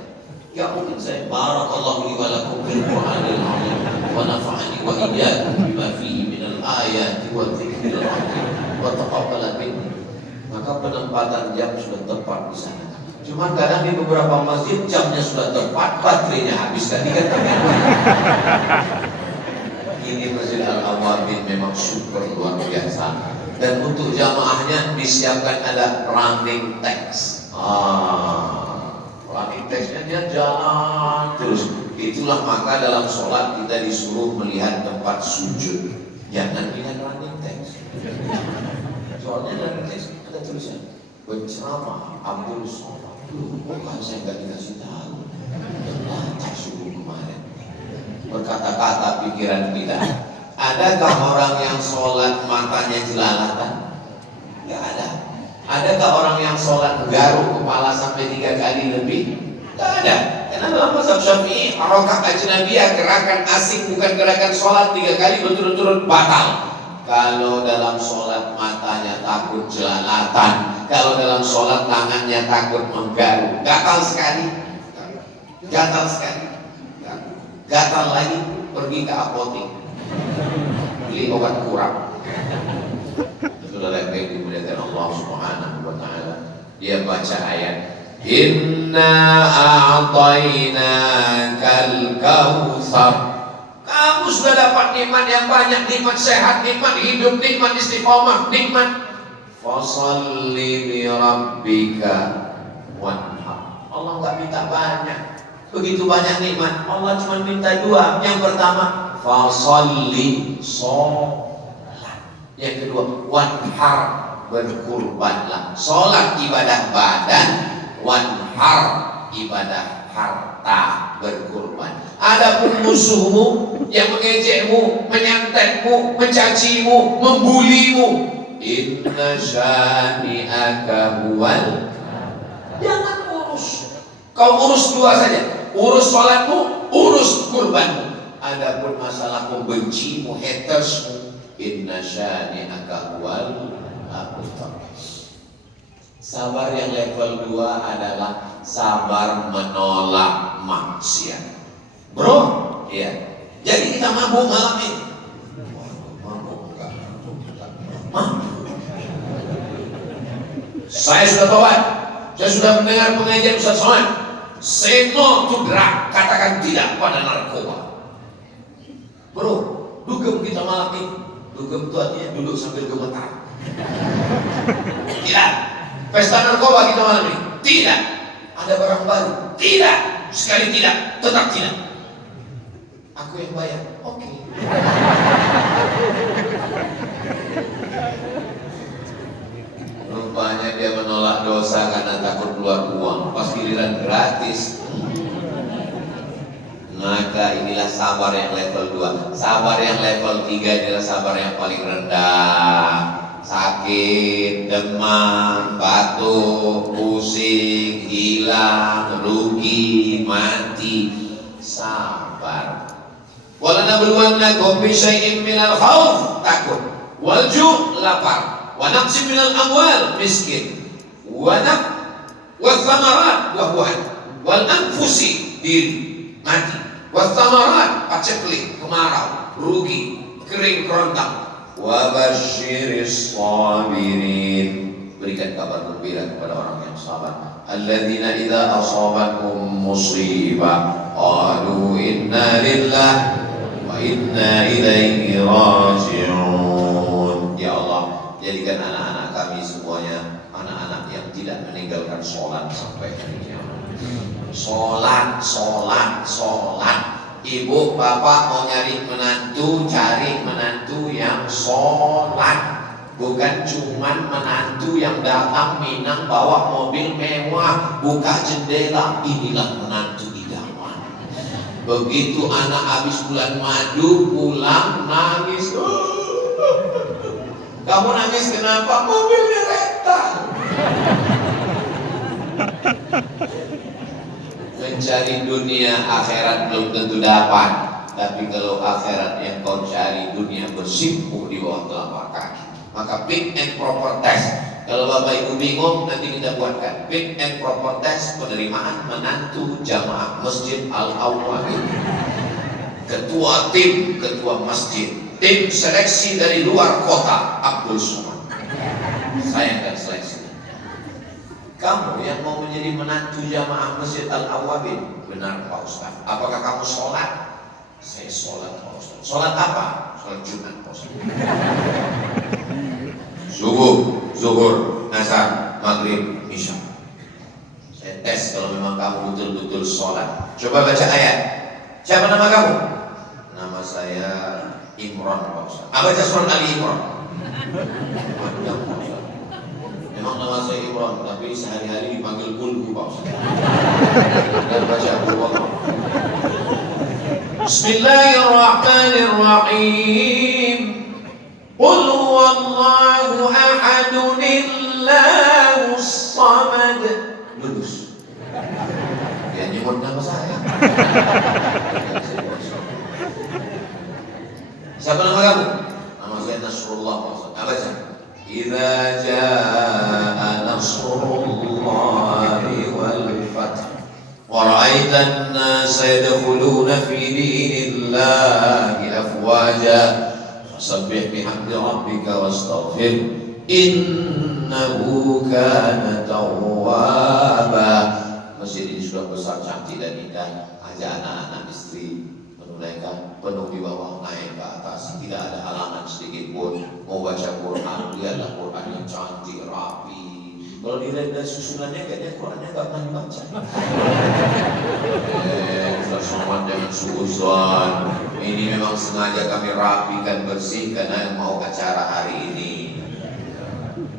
Ya mungkin saya barakallahu li wa lakum bil Qur'anil azim wa nafa'ani wa iyyakum bima fihi minal ayati wa dzikril hakim wa taqabbal minni. Maka penempatan jam sudah tepat di sana. Cuma kadang di beberapa masjid jamnya sudah tepat, baterainya habis tadi kan. Ini Masjid Al-Awwabin memang super luar biasa. Dan untuk jamaahnya disiapkan ada running text. Running textnya dia jalan terus. Itulah maka dalam sholat kita disuruh melihat tempat sujud. Jangan lihat running text. Soalnya running text ada tulisan berceramah Abdul Somad. Bukan saya nggak dikasih tahu. Tak subuh kemarin. Berkata-kata pikiran kita. Adakah orang yang sholat matanya jelalatan? Tidak ada. Adakah orang yang sholat garuk kepala sampai 3 kali lebih? Tidak ada. Karena dalam mazhab Syafi'i, harokat ajnabiyah, gerakan asing bukan gerakan sholat 3 kali berturut-turut batal. Kalau dalam sholat matanya takut jelalatan, kalau dalam sholat tangannya takut menggaruk, gatal sekali, gatal sekali. Gatal lagi, pergi ke apotek beli obat kurang. Saudara yang dimuliakan Allah Subhanahu wa taala, dia baca ayat Inna a'tainakal kautsar. Kamu sudah dapat nikmat yang banyak, nikmat sehat, nikmat hidup, nikmat istiqomah, nikmat fasalli li rabbika wanhar. Allah enggak minta banyak. Begitu banyak nikmat, Allah cuma minta 2. Yang pertama, fasalli, sholat. Yang kedua, wanhar, berkurbanlah. Sholat ibadah badan, wanhar ibadah harta, berkurban. Adapun musuhmu yang mengejekmu, menyantetmu, mencacimu, membulimu, inna syani'aka huwal. Jangan urus. Kau urus 2 saja. Urus sholatmu, urus kurbanmu. Adapun masalah membencimu, hatersmu, inna syani'aka huwal abtar. Sabar yang level 2 adalah sabar menolak maksiat. Bro, iya. Jadi kita mabuk malam ini. Mabuk enggak? Mabuk. Saya sudah tobat. Saya sudah mendengar pengajian Ustaz Somad. Say no to drug, katakan tidak pada narkoba. Bro, dugem kita malam ini. Dugem itu artinya duduk sambil gemetar. Tidak. Pesta narkoba kita malam ini. Tidak. Ada barang baru. Tidak. Sekali tidak, tetap tidak. Aku yang bayar. Oke. Rupanya dia menolak dosa karena takut keluar uang. Pas giliran gratis. Maka inilah sabar yang level 2. Sabar yang level 3 adalah sabar yang paling rendah. Sakit, demam, batuk, pusing, hilang, rugi, mati. Sabar. Wala nabluwannakum bi syai'in minal khauf, takut, wal ju', lapar, wa naqsin minal amwal, miskin, wa thamarat, buah-buahan, wal anfusi, diri, mati, wa thamarat, paceklik, kemarau, rugi, kering kerontang. Wa basyiris sabirin, berikan kabar gembira kepada orang yang sabar. Alladzina idza asabatuhum musibah qalu inna lillahi wa inna ilaihi raji'un. Ya Allah, jadikan anak-anak kami semuanya anak-anak yang tidak meninggalkan sholat sampai hari kiamat. Sholat, sholat, sholat. Ibu, bapak mau nyari menantu, cari menantu yang sholat. Bukan cuman menantu yang datang Minang bawa mobil mewah, buka jendela. Inilah menantu idaman. Begitu anak habis bulan madu pulang nangis. Gak Kamu nangis kenapa? Mobilnya rental. Mencari dunia akhirat belum tentu dapat, tapi kalau akhirat yang kau cari, dunia bersimpuh di bawah telapak kaki. Maka big and proper test. Kalau Bapak Ibu bingung, nanti kita buatkan big and proper test penerimaan menantu jamaah Masjid Al-Awwal. Ketua tim, ketua masjid, tim seleksi dari luar kota, Abdul Somad. Saya akan seleksi. Kamu yang mau menjadi menantu jamaah Masjid Al-Awwabin, benar Pak Ustaz. Apakah kamu sholat? Saya sholat Pak Ustaz. Sholat apa? Sholat Jumat Pak Ustaz. Subuh, zuhur, asar, maghrib, isya. Saya tes kalau memang kamu betul-betul sholat. Coba baca ayat. Siapa nama kamu? Nama saya Imran Pak Ustaz. Baca surat Ali Imran. Memang nama saya Imran, tapi sehari-hari dipanggil Bulbu Pak Ustaz. Dan baca Al-Quran. Bismillahirrahmanirrahim. Qul huwallahu ahadun illahus samad. Lulus. Dia nyebut nama saya. Siapa nama kamu? Nama saya Nasrullah Pak Ustaz. Baca. Idza jaa nasrullahi wal fath wa ra'aitan nasa yadkhuluna fi dinillahi afwaja fasabbih bihamdi rabbika wastaghfir innahu kana tawwaba. Masjid ini sudah besar, cantik dan indah. Ajak anak-anak, istri menunaikan, penuh di bawah, naik ke atas, tidak ada halangan sedikit pun. Mau baca Quran, lihatlah Quran yang cantik, rapi. Kalau dilihat dari susunannya, kayaknya Qurannya nggak pernah dibaca. Ustaz Somad jangan suuzon. Ini memang sengaja kami rapikan, bersih karena mau acara hari ini.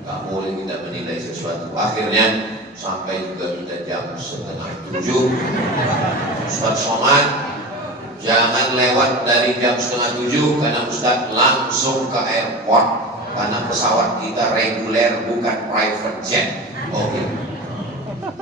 Gak boleh kita menilai sesuatu. Akhirnya sampai juga kita jam 6:30. Ustaz Somad, jangan lewat dari jam 6:30 karena Ustaz langsung ke airport. Karena pesawat kita reguler, bukan private jet. Oke.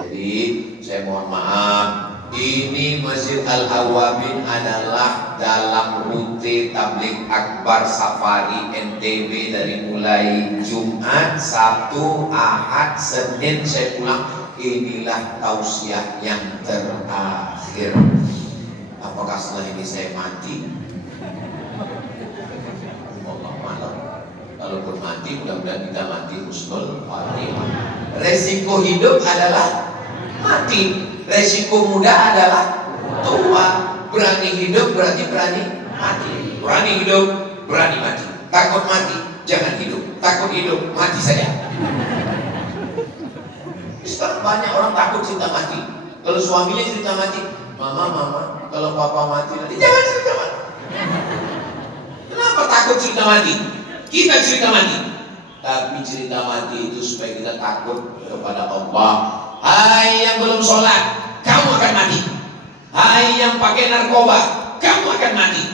Jadi saya mohon maaf. Ini Masjid Al-Awwabin adalah dalam rute tabligh akbar safari NTB dari mulai Jumat, Sabtu, Ahad, Senin saya pulang. Inilah tausiah yang terakhir. Apakah setelah ini saya mati? Allah malam. Kalaupun mati, mudah-mudahan kita mati husnul khatimah. Resiko hidup adalah mati. Resiko muda adalah tua. Berani hidup berarti berani mati. Berani hidup, berani mati. Takut mati, jangan hidup. Takut hidup, mati saja. Sekarang banyak orang takut cerita mati. Kalau suaminya cerita mati, mama, kalau papa mati nanti jangan cerita mati. Kenapa takut cerita mati? Kita cerita mati, tapi cerita mati itu supaya kita takut kepada Allah. Hai yang belum sholat, kamu akan mati. Hai yang pakai narkoba, kamu akan mati.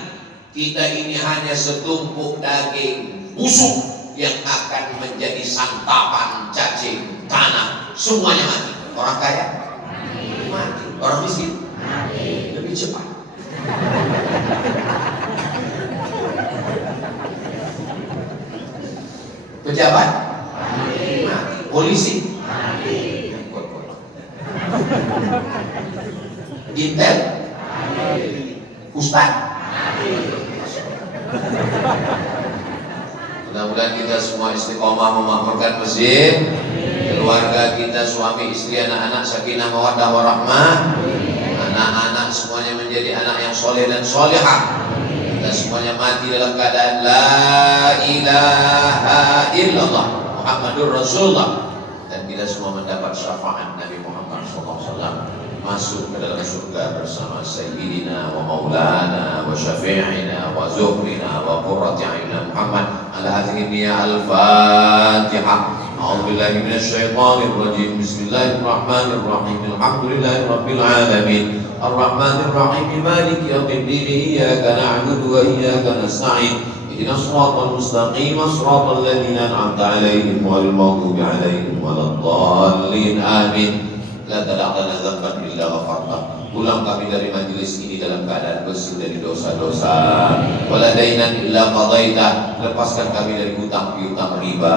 Kita ini hanya setumpuk daging busuk yang akan menjadi santapan cacing tanah. Semuanya mati. Orang kaya mati, orang miskin mati. Lebih cepat. Pejabat mati, polisi mati, Intel mati, Ustaz mati. Mudah-mudahan kita semua istiqomah memakmurkan masjid, keluarga kita, suami, istri, anak-anak sakinah mawaddah warahmah, anak-anak semuanya menjadi anak yang soleh dan solehah. Kita semuanya mati dalam keadaan la ilaha illallah Muhammadur Rasulullah, dan kita semua mendapat syafaat Nabi Muhammad SAW, masuk ke dalam surga bersama Sayyidina wa Maulana wa Syafi'ina wa Zuhrina wa Qurrati A'yunina Muhammad. Ala hadhihi niyya al-Fatihah. A'udzu billahi minasy syaithanir rajim. Bismillahirrahmanirrahim. Alhamdulillahi rabbil alamin. Ar-Rahmanir Rahim. Maliki yaumiddin. Iyyaka na'budu wa iyyaka nasta'in. ihdinas siratal mustaqim siratal ladzina an'amta 'alaihim ghairil maghdubi 'alaihim waladdallin. Amin. La tada'na dzamban illa ghafarta. Pulang kami dari majelis ini dalam keadaan bersih dari dosa-dosa. Wala dainan illa qadaita. Lepaskan kami dari hutang piutang riba.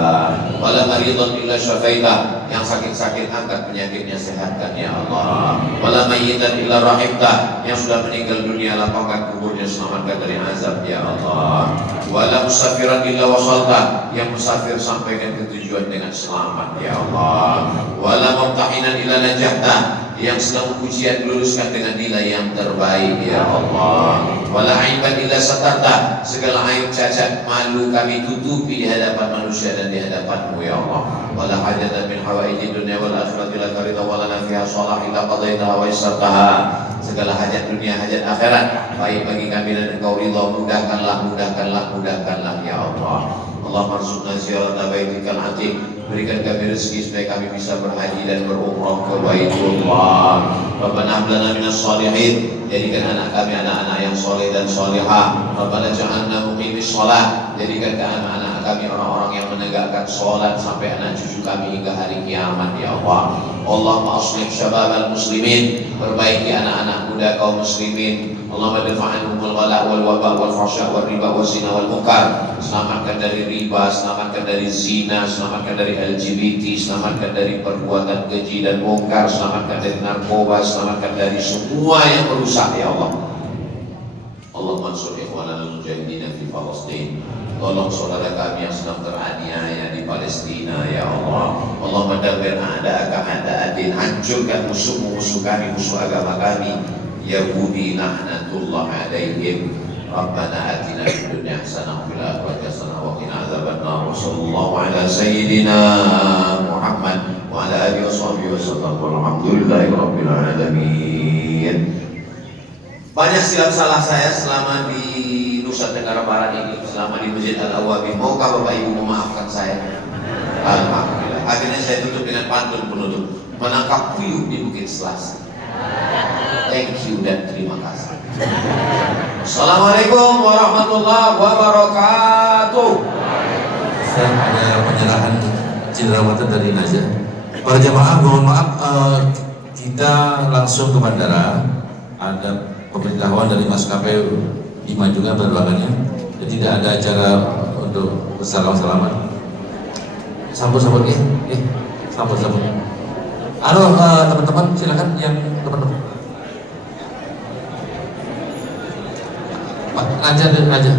Wala maridan illa syafaita. Yang sakit-sakit angkat penyakitnya, sehatkan ya Allah. Wala mayyitan illa rahimta. Yang sudah meninggal dunia lapangkan kuburnya, selamatkan dari azab ya Allah. Wala musafiran illa wasalta. Yang musafir sampaikan ke tujuan dengan selamat ya Allah. Wala mumtahinan illa najahta. Yang sedang ujian luluskan dengan nilai yang terbaik ya Allah. Wala aiban illa satarta. Segala aib cacat malu kami tutupi di hadapan manusia dan di hadapan-Mu ya Allah. Wala hajatan min hawaiji dunya wal akhirati laka ridha wa lana fiha shalah illa qadaitaha wa yassartaha. Segala hajat dunia, hajat akhirat baik bagi kami dan Engkau ridha, mudahkanlah ya Allah. Allah marzuqna ziyarata baitikal atiq. Berikan kami rezeki supaya kami bisa berhaji dan berumrah ke Baitullah. Rabbana hab lana minas shalihin. Jadikan anak kami anak-anak yang soleh dan solehah. Rabbana ja'alna muqimis shalah. Jadikan anak-anak kami orang-orang yang menegakkan sholat sampai anak cucu kami hingga hari kiamat ya Allah. Allahumma aslih syababal muslimin. Perbaiki anak-anak muda kaum muslimin. Allahumma dafa'anhumul ghala wal waba wal fahsya wal riba wal zina wal munkar. Selamatkan dari riba, selamatkan dari zina, selamatkan dari LGBT, selamatkan dari perbuatan keji dan mungkar, selamatkan dari narkoba, selamatkan dari semua yang merusak ya Allah. Allahumma ansur ikhwanana al-mujahidin fi Palestin. Tolong saudara kami yang sedang teraniaya di Palestina ya Allah. Allahumma dabbir a'da'aka, hancurkan musuh-musuh kami, musuh agama kami. Yahudi laknatullah alaihim. Rabbana atina fid dunya hasanah wa fil akhirati hasanah wa qina adzabannar. Sallallahu ala sayyidina Muhammad wa ala alihi washabbihi wasallam. Walhamdulillahi rabbil alamin. Banyak silap salah saya selama di Nusa Tenggara Barat ini, selama di Masjid Al-Awabi. Maukah Bapak Ibu memaafkan saya? Alhamdulillah. Akhirnya saya tutup dengan pantun penutup. Menangkap puyuh di Bukit Selasih. Thank you dan terima kasih. Assalamualaikum warahmatullahi wabarakatuh. Saya ada penyerahan cenderawatan dari Najah. Para jamaah mohon maaf, kita langsung ke bandara. Ada pemberitahuan dari maskapai dimajukan penerbangannya. Jadi tidak ada acara untuk bersalam-salaman. Sambut-sambut sambut-sambut. Halo teman-teman, silakan yang teman-teman. Pak Raja dan Raja.